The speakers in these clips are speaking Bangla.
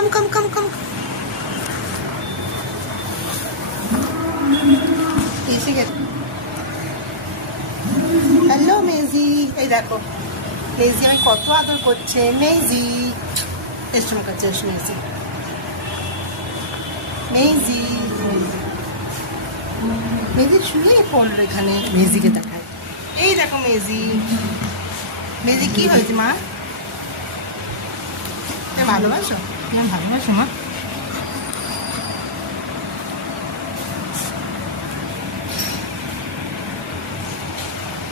কাম কাম কাম কাম এসে গেছে। হ্যালো মেজি, এই দেখো মেজি আমি কত আদর করছে। মেজি এসে আমার কাছে এসে মেজি মেজি মেজি শুয়ে পড়লো এখানে। মেজিকে দেখায়, এই দেখো মেজি। মেজি কি হয়েছে মা? তুমি ভালোবাসো? তুমি ভালোবাসো মা?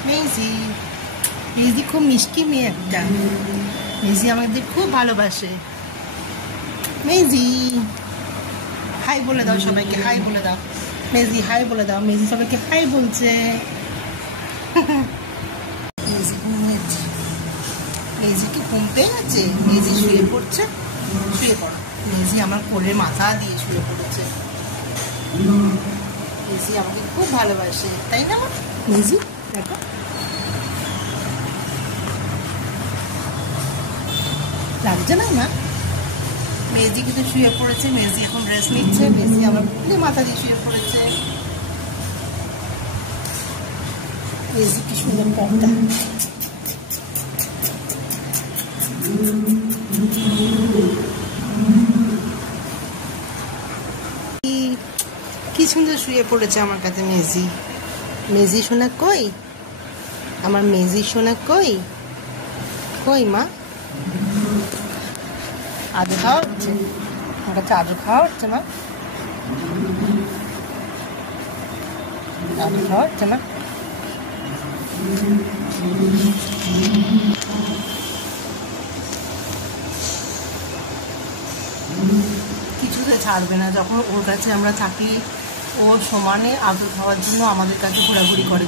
মেজি মেজি খুব মিষ্টি মেয়ে একটা। মেজি আমাদের খুব ভালোবাসে। মেজি হাই বলে দাও সবাইকে, হাই বলে দাও। মেজি হাই বলে দাও। মেজি সবাইকে হাই বলছে। মেজি ঘুমিয়েছে। মেজি কি ঘুম পেয়ে গেছে? মেজি শুয়ে পড়ছে। শুয়ে পড়ো। মেজি আমার কোলে মাথা দিয়ে শুয়ে পড়েছে। মেজি আমাকে খুব ভালোবাসে, তাই না মা? মেজি দেখো, লাগছে না মা? মেজি কিন্তু শুয়ে পড়েছে। মেজি এখন রেস্ট নিচ্ছে। মেজি আমার কোলে মাথা দিয়ে শুয়ে পড়েছে। মেজি কি সুন্দর পর্দা। কি সুন্দর শুয়ে পড়েছে আমার কাছে মেজি। মেজি সোনা কই? আমার মেজি সোনা কই? কই মা? আদর খাওয়া হচ্ছে? আমার কাছে আদর খাওয়া হচ্ছে মা? আদর খাওয়া হচ্ছে মা? কিছুতে ছাড়বে না। যখন ওর কাছে আমরা থাকি, ও সমানে আদর খাওয়ার জন্য আমাদের কাছে ঘোরাঘুরি করে।